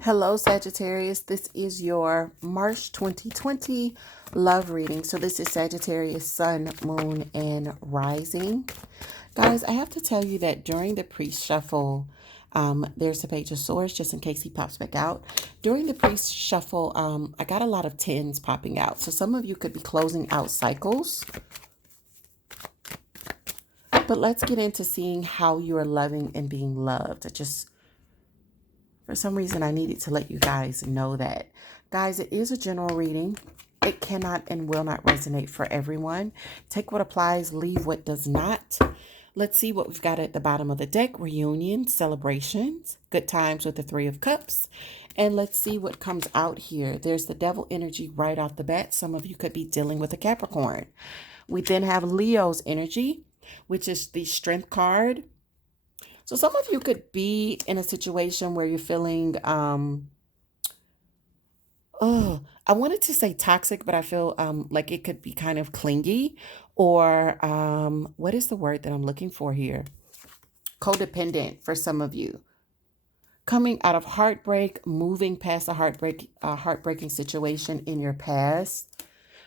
Hello, Sagittarius. This is your March 2020 love reading. So, this is Sagittarius, Sun, Moon, and Rising. Guys, I have to tell you that during the pre shuffle, there's the Page of Swords, just in case he pops back out. During the pre shuffle, I got a lot of tens popping out. So, some of you could be closing out cycles. But let's get into seeing how you are loving and being loved. For some reason, I needed to let you guys know that. Guys, it is a general reading. It cannot and will not resonate for everyone. Take what applies, leave what does not. Let's see what we've got at the bottom of the deck. Reunion, celebrations, good times with the Three of Cups. And let's see what comes out here. There's the Devil energy right off the bat. Some of you could be dealing with a Capricorn. We then have Leo's energy, which is the Strength card. So some of you could be in a situation where you're feeling, I wanted to say toxic, but I feel like it could be kind of clingy or what is the word that I'm looking for here? Codependent for some of you. Coming out of heartbreak, moving past a heartbreaking situation in your past.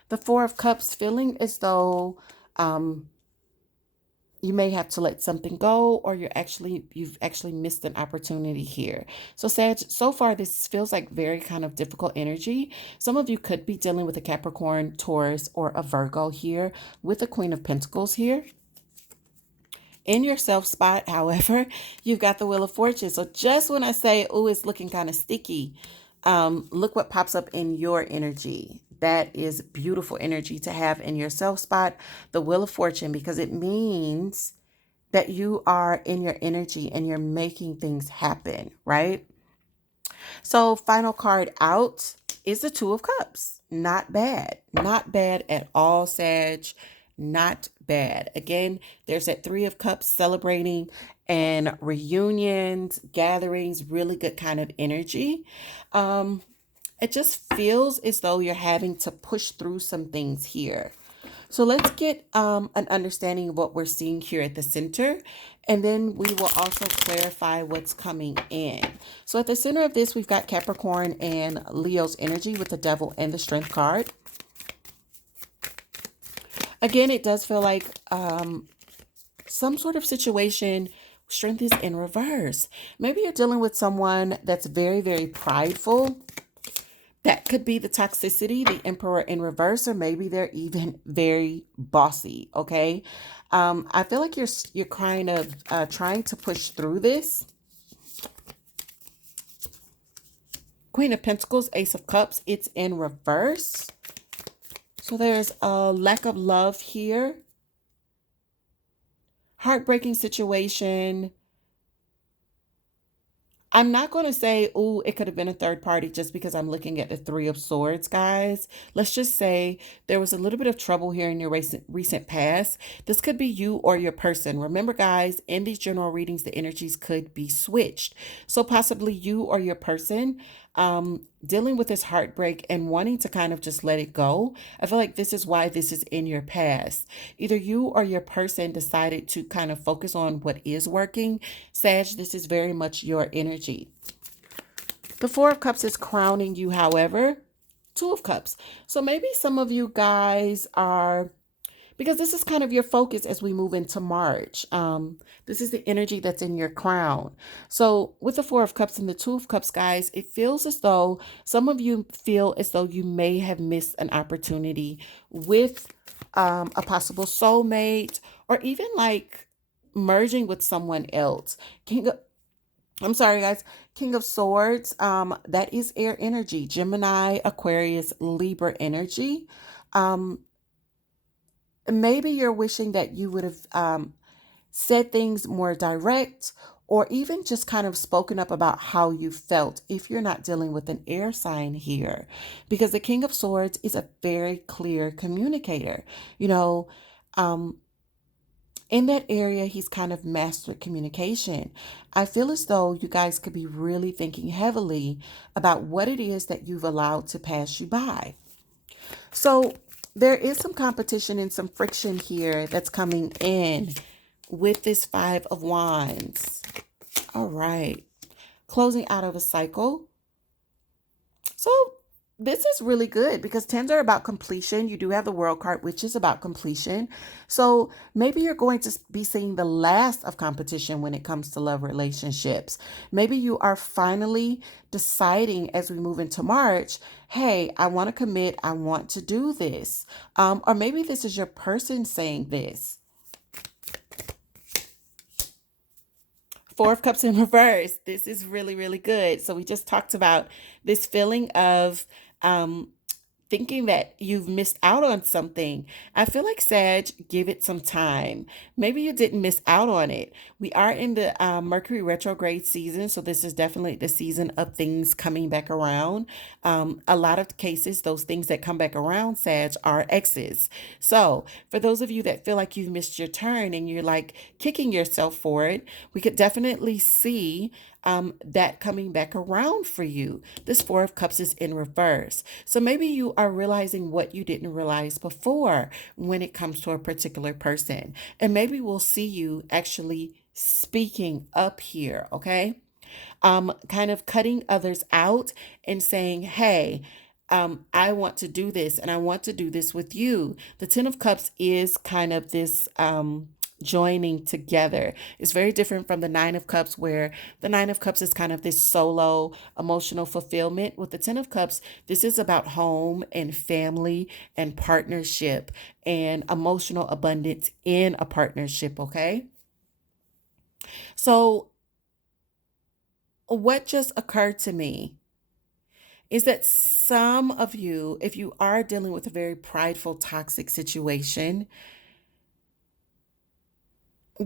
The Four of Cups, feeling as though you may have to let something go, or you've actually missed an opportunity here. So Sag, so far this feels like very kind of difficult energy. Some of you could be dealing with a Capricorn, Taurus, or a Virgo here with the Queen of Pentacles here. In your self spot, however, you've got the Wheel of Fortune. So just when I say, oh, it's looking kind of sticky, look what pops up in your energy. That is beautiful energy to have in your self spot, the Wheel of Fortune, because it means that you are in your energy and you're making things happen, right? So final card out is the Two of Cups. Not bad. Not bad at all, Sag. Not bad. Again, there's that Three of Cups, celebrating and reunions, gatherings, really good kind of energy. It just feels as though you're having to push through some things here. So let's get an understanding of what we're seeing here at the center, and then we will also clarify what's coming in. So at the center of this, we've got Capricorn and Leo's energy with the Devil and the Strength card. Again, it does feel like some sort of situation. Strength is in reverse. Maybe you're dealing with someone that's very, very prideful. That could be the toxicity, the Emperor in reverse, or maybe they're even very bossy, okay? I feel like you're kind of trying to push through this. Queen of Pentacles, Ace of Cups, it's in reverse. So there's a lack of love here. Heartbreaking situation. I'm not going to say, oh, it could have been a third party just because I'm looking at the Three of Swords, guys. Let's just say there was a little bit of trouble here in your recent past. This could be you or your person. Remember, guys, in these general readings, the energies could be switched. So possibly you or your person dealing with this heartbreak and wanting to kind of just let it go. I feel like this is why this is in your past. Either you or your person decided to kind of focus on what is working. Sag, this is very much your energy. The Four of Cups is crowning you, however. Two of Cups. So maybe some of you guys are, because this is kind of your focus as we move into March. This is the energy that's in your crown. So with the Four of Cups and the Two of Cups, guys, it feels as though some of you feel as though you may have missed an opportunity with a possible soulmate, or even like merging with someone else. I'm sorry, guys. King of Swords, that is air energy. Gemini, Aquarius, Libra energy. Maybe you're wishing that you would have said things more direct, or even just kind of spoken up about how you felt if you're not dealing with an air sign here, because the King of Swords is a very clear communicator. You know, in that area, he's kind of mastered communication. I feel as though you guys could be really thinking heavily about what it is that you've allowed to pass you by. So there is some competition and some friction here that's coming in with this Five of Wands. All right. Closing out of a cycle. This is really good because tens are about completion. You do have the world card, which is about completion. So maybe you're going to be seeing the last of competition when it comes to love relationships. Maybe you are finally deciding as we move into March, hey, I want to commit. I want to do this. Or maybe this is your person saying this. Four of Cups in reverse. This is really, really good. So we just talked about this feeling of um, thinking that you've missed out on something. I feel like Sag, give it some time. Maybe you didn't miss out on it. We are in the Mercury retrograde season, so this is definitely the season of things coming back around. A lot of cases, those things that come back around, Sag, are exes. So for those of you that feel like you've missed your turn and you're like kicking yourself for it, we could definitely see that coming back around for you. This Four of Cups is in reverse. So maybe you are realizing what you didn't realize before when it comes to a particular person. And maybe we'll see you actually speaking up here, okay? Kind of cutting others out and saying, hey, I want to do this and I want to do this with you. The Ten of Cups is kind of this joining together. It's very different from the Nine of Cups, where the Nine of Cups is kind of this solo emotional fulfillment. With the Ten of Cups, this is about home and family and partnership and emotional abundance in a partnership, okay? So, what just occurred to me is that some of you, if you are dealing with a very prideful, toxic situation,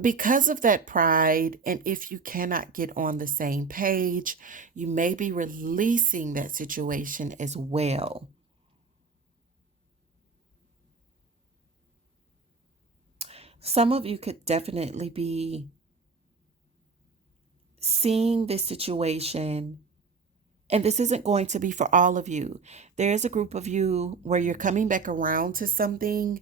because of that pride, and if you cannot get on the same page, you may be releasing that situation as well. Some of you could definitely be seeing this situation, and this isn't going to be for all of you. There is a group of you where you're coming back around to something.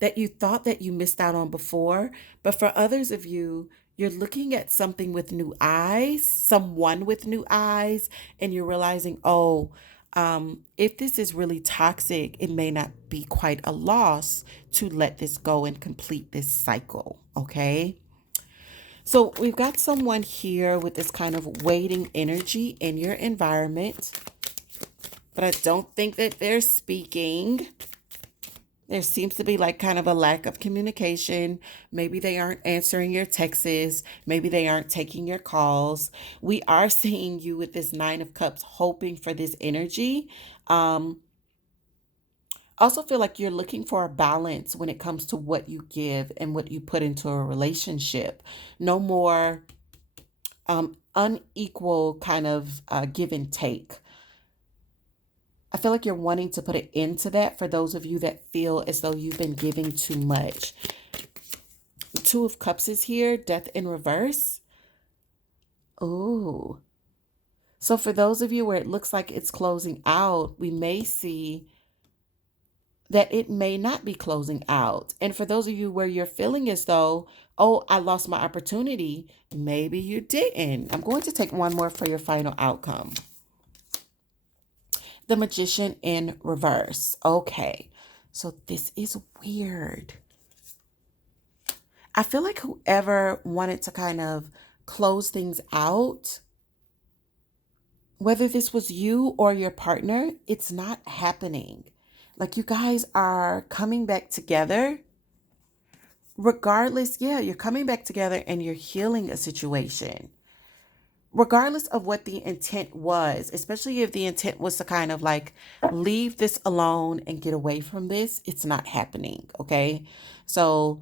That you thought that you missed out on before. But for others of you, you're looking at something with new eyes, someone with new eyes, and you're realizing, oh, if this is really toxic, it may not be quite a loss to let this go and complete this cycle. Okay. So we've got someone here with this kind of waiting energy in your environment, but I don't think that they're speaking. There seems to be like kind of a lack of communication. Maybe they aren't answering your texts. Maybe they aren't taking your calls. We are seeing you with this Nine of Cups, hoping for this energy. Um, also feel like you're looking for a balance when it comes to what you give and what you put into a relationship. No more unequal kind of give and take. I feel like you're wanting to put an end to that for those of you that feel as though you've been giving too much. Two of Cups is here, Death in reverse. Ooh. So for those of you where it looks like it's closing out, we may see that it may not be closing out. And for those of you where you're feeling as though, oh, I lost my opportunity, maybe you didn't. I'm going to take one more for your final outcome. The Magician in reverse. Okay, so this is weird. I feel like whoever wanted to kind of close things out, whether this was you or your partner, it's not happening. Like you guys are coming back together. Regardless, yeah, you're coming back together and you're healing a situation. Regardless of what the intent was, especially if the intent was to kind of like leave this alone and get away from this, it's not happening. Okay. So,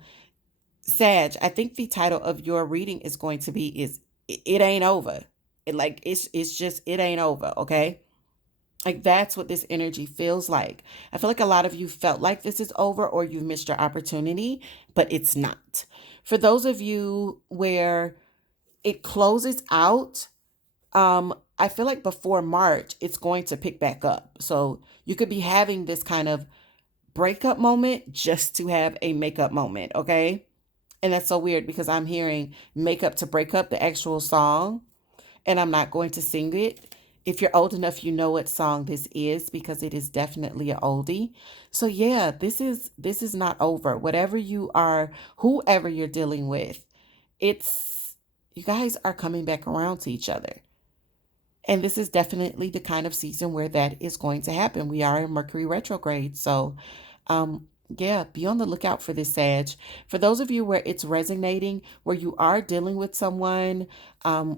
Sag, I think the title of your reading is going to be it ain't over. It's just it ain't over, okay? Like that's what this energy feels like. I feel like a lot of you felt like this is over or you've missed your opportunity, but it's not. For those of you where it closes out, I feel like before March, it's going to pick back up. So you could be having this kind of breakup moment just to have a makeup moment, okay? And that's so weird because I'm hearing Make Up to Break Up, the actual song, and I'm not going to sing it. If you're old enough, you know what song this is because it is definitely an oldie. So yeah, this is not over. Whatever you are, whoever you're dealing with, it's you guys are coming back around to each other. And this is definitely the kind of season where that is going to happen. We are in Mercury retrograde. So, yeah, be on the lookout for this, Sag. For those of you where it's resonating, where you are dealing with someone,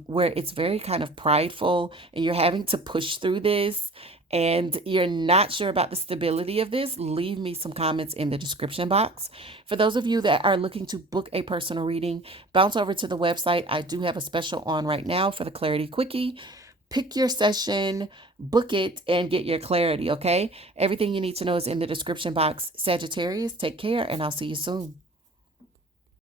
where it's very kind of prideful and you're having to push through this and you're not sure about the stability of this, leave me some comments in the description box. For those of you that are looking to book a personal reading, bounce over to the website. I do have a special on right now for the Clarity Quickie. Pick your session, book it, and get your clarity, okay? Everything you need to know is in the description box. Sagittarius, take care, and I'll see you soon.